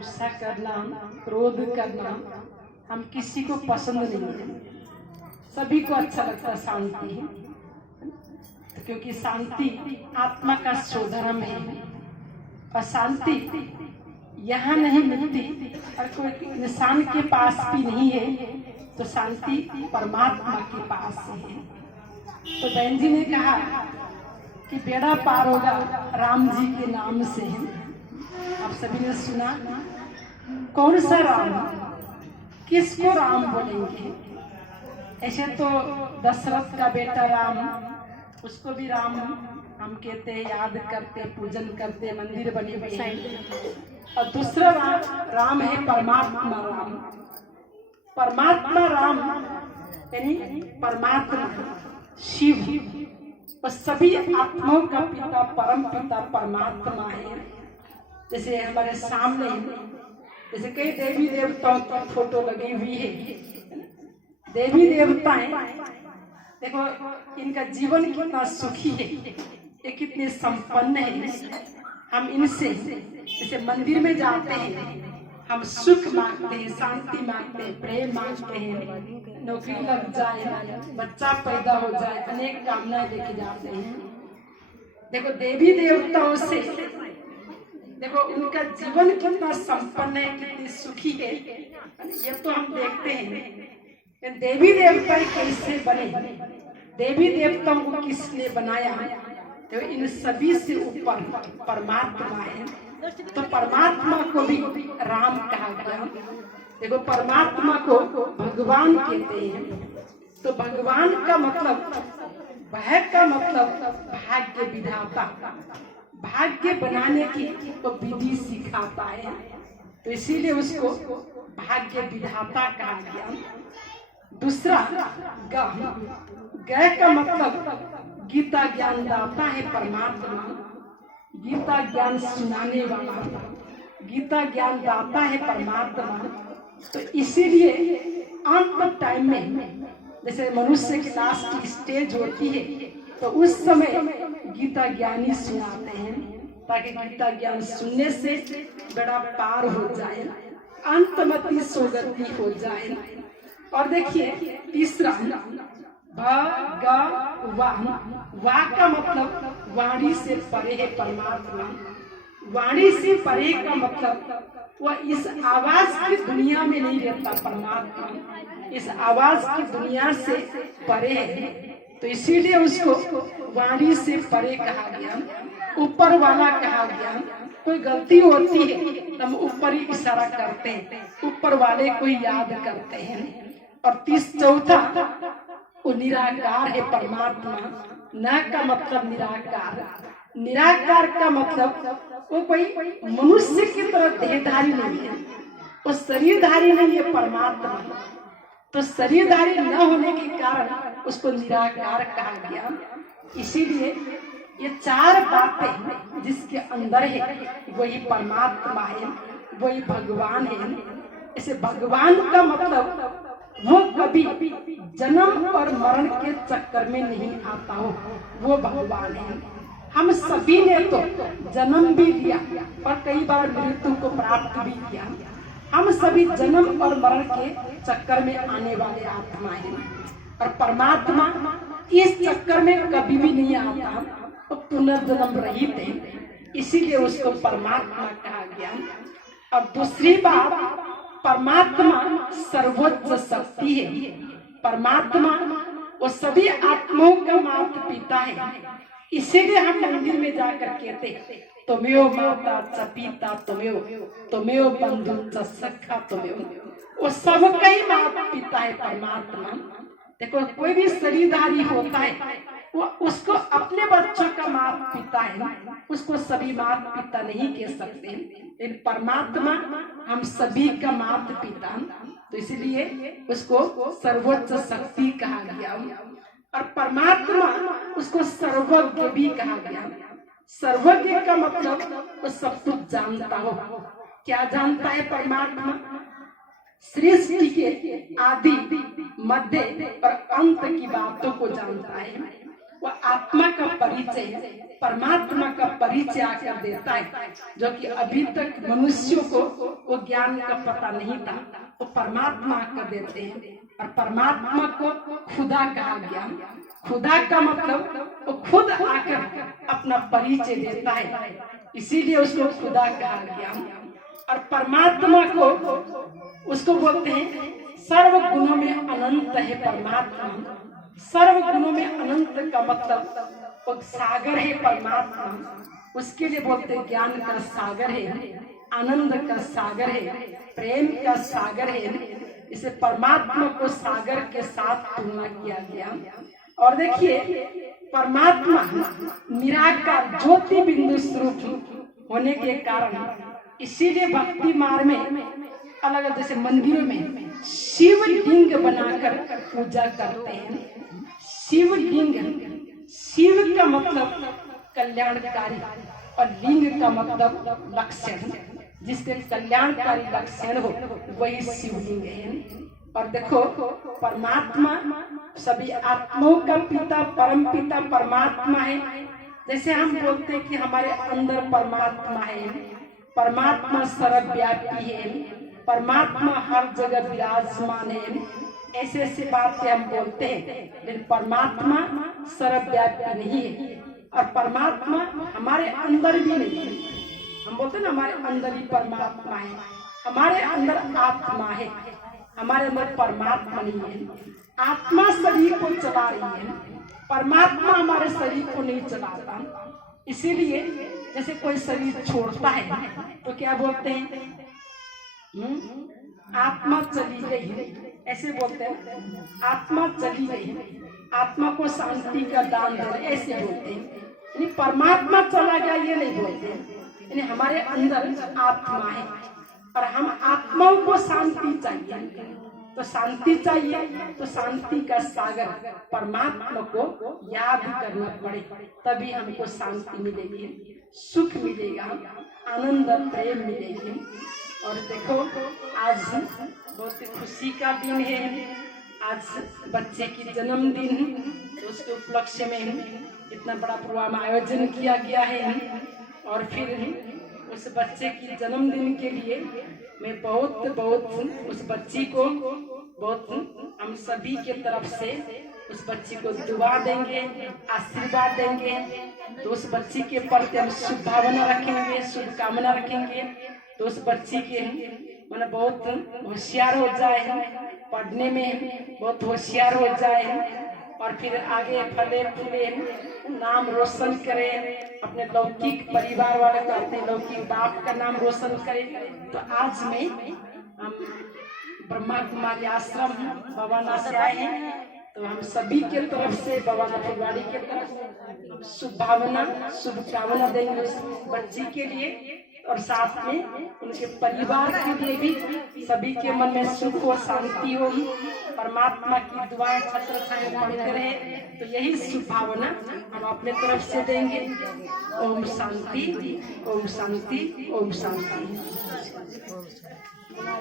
गुस्सा करना, क्रोध करना हम किसी को पसंद नहीं है। सभी को अच्छा लगता शांति है, क्योंकि शांति आत्मा का स्वधर्म है। और शांति यहाँ नहीं मिलती और कोई इंसान के पास भी नहीं है, तो शांति परमात्मा के पास है। तो बहन जी ने कहा कि बेड़ा पार होगा राम जी के नाम से। आप सभी ने सुना, कौन सा राम, किसको राम बोलेंगे? ऐसे तो दशरथ का बेटा राम, उसको भी राम हम कहते, याद करते, पूजन करते, मंदिर बने हुए हैं। और दूसरा राम है परमात्मा राम। परमात्मा राम यानी परमात्मा शिव, और सभी आत्माओं का पिता परम पिता परमात्मा है। जैसे हमारे सामने जैसे कई देवी देवताओं की फोटो लगी हुई है। देवी देवताएं देखो, इनका जीवन कितना सुखी है, ये कितने संपन्न है। हम इनसे जैसे मंदिर में जाते हैं, हम सुख मांगते हैं, शांति मांगते हैं, प्रेम मांगते हैं, नौकरी लग जाए, बच्चा पैदा हो जाए, अनेक कामनाएं लेके जाते हैं। देखो देवी देवताओं से देखो उनका जीवन कितना संपन्न है, कितनी सुखी है, ये तो हम देखते हैं। देवी देवता कैसे बने, देवी देवताओं को किसने बनाया? तो इन सभी से ऊपर परमात्मा है। तो परमात्मा को भी राम कहा गया। देखो परमात्मा को भगवान कहते हैं। तो भगवान का मतलब, भय का मतलब भाग्य विधाता, भाग्य बनाने की तो विधि सिखाता है, तो इसीलिए उसको भाग्य विधाता कहा गया। दूसरा गह का मतलब गीता ज्ञान दाता है परमात्मा, गीता ज्ञान सुनाने वाला, गीता ज्ञान दाता है परमात्मा। तो इसीलिए अंत टाइम में जैसे मनुष्य की लास्ट स्टेज होती है, तो उस समय गीता ज्ञानी सुनाते हैं, ताकि गीता ज्ञान सुनने से बड़ा पार हो जाए, अंतमति सोगति हो जाए। और देखिए तीसरा भगवान, वा का मतलब वाणी से परे है परमात्मा। वाणी से परे का मतलब वह इस आवाज की दुनिया में नहीं रहता परमात्मा, इस आवाज की दुनिया से परे है, तो इसीलिए उसको वाणी से परे कहा गया, ऊपर वाला कहा गया। कोई गलती होती है तो हम ऊपर ही इशारा करते हैं, ऊपर वाले को याद करते हैं। और चौथा वो निराकार है परमात्मा। न का मतलब निराकार, निराकार का मतलब वो कोई मनुष्य की तरह देहधारी नहीं है, वो शरीरधारी नहीं है परमात्मा। तो शरीरधारी न होने के कारण उसको निराकार कहा गया। इसीलिए ये चार बातें जिसके अंदर है वही परमात्मा है, वही भगवान है। इसे भगवान का मतलब वो कभी जन्म और मरण के चक्कर में नहीं आता हो, वो भगवान है। हम सभी ने तो जन्म भी लिया और कई बार मृत्यु को प्राप्त भी किया। हम सभी जन्म और मरण के चक्कर में आने वाले आत्मा हैं, और परमात्मा इस चक्कर में कभी भी नहीं आता, तो पुनर्जन्म रहित है, इसीलिए उसको परमात्मा कहा गया। और दूसरी बात, परमात्मा सर्वोच्च शक्ति है। परमात्मा वो सभी आत्माओं का माता पिता है, इसीलिए हम मंदिर में जाकर कहते तुमेव माता च पिता तुमेव, तुमेव बंधु च सखा तुमेव। वो सबका ही माता पिता है परमात्मा। देखो कोई भी शरीरधारी होता है वो उसको अपने बच्चों का माता पिता है, उसको सभी माता पिता नहीं कह सकते, लेकिन परमात्मा हम सभी का माता पिता, तो इसलिए उसको सर्वोच्च शक्ति कहा गया। और परमात्मा उसको सर्वज्ञ भी कहा गया। सर्वज्ञ का मतलब वो सब कुछ जानता हो। क्या जानता है परमात्मा? सृष्टि के आदि, मध्य और अंत की बातों को जानता है। वह आत्मा का परिचय, परमात्मा का परिचय आकर देता है, जो कि अभी तक मनुष्यों को वो ज्ञान का पता नहीं था। वो परमात्मा आकर देते हैं, और परमात्मा को खुदा कहा गया। खुदा का मतलब वो खुद आकर अपना परिचय देता है, इसीलिए उसको खुदा कहा गया। और परमात्मा को उसको बोलते हैं सर्व गुणों में अनंत है परमात्मा। सर्व गुणों में अनंत का मतलब वो सागर है परमात्मा, उसके लिए बोलते हैं ज्ञान का सागर है, आनंद का सागर है, प्रेम का सागर है। इसे परमात्मा को सागर के साथ तुलना किया गया। और देखिए परमात्मा निराकार ज्योति बिंदु स्वरूप होने के कारण, इसीलिए भक्ति मार्ग में अलग अलग जैसे मंदिरों में शिवलिंग बनाकर पूजा करते हैं। शिवलिंग, शिव का मतलब कल्याणकारी और लिंग का मतलब लक्षण, जिसके कल्याणकारी लक्षण हो वही शिवलिंग है। और देखो परमात्मा सभी आत्माओं का पिता, परम पिता परमात्मा है। जैसे हम बोलते हैं कि हमारे अंदर परमात्मा है, परमात्मा सर्वव्यापी है, परमात्मा हर जगह विराजमान है, ऐसे ऐसी बातें हम बोलते हैं। लेकिन परमात्मा सर्वव्यापी नहीं है, और परमात्मा हमारे अंदर भी नहीं है। हम बोलते हैं ना हमारे अंदर ही परमात्मा है, हमारे अंदर आत्मा है, हमारे अंदर परमात्मा नहीं है। आत्मा शरीर को चला रही है, परमात्मा हमारे शरीर को नहीं चलाता। इसीलिए जैसे कोई शरीर छोड़ता है तो क्या बोलते हैं, आत्मा चली गई, ऐसे बोलते हैं, आत्मा चली गई, आत्मा को शांति का दान दे, ऐसे बोलते हैं। यानी परमात्मा चला गया ये नहीं बोलते, यानी हमारे अंदर आत्मा है और हम आत्माओं को शांति चाहिए। तो शांति चाहिए तो शांति का सागर परमात्मा को याद करना पड़े, तभी हमको शांति मिलेगी, सुख मिलेगा, आनंद प्रेम मिलेगी। और देखो आज बहुत खुशी का दिन है, आज बच्चे की जन्मदिन, तो उसके उपलक्ष्य में इतना बड़ा प्रोग्राम आयोजन किया गया है। और फिर उस बच्चे की जन्मदिन के लिए मैं बहुत बहुत उस बच्ची को बहुत हम सभी के तरफ से उस बच्ची को दुआ देंगे, आशीर्वाद देंगे। तो उस बच्ची के प्रति हम शुभ भावना रखेंगे, शुभकामना रखेंगे। तो उस बच्ची के मैंने बहुत होशियार हो जाए, पढ़ने में बहुत होशियार हो जाए, और फिर आगे फले फूले नाम रोशन करें, अपने लौकिक परिवार वाले का, अपने लौकिक बाप का नाम रोशन करें। तो आज में हम ब्रह्मा कुमारी आश्रम भवाना से आए हैं, तो हम सभी के तरफ से भवाना फुलवाड़ी के तरफ शुभ भावना शुभकामना देंगे उस बच्ची के लिए, और साथ में उनके परिवार के लिए भी सभी के मन में सुख हो, शांति हो, परमात्मा की दुआ छत्र छाया पढ़ते रहे। तो यही शुभ भावना हम अपने तरफ से देंगे। ओम शांति, ओम शांति, ओम शांति।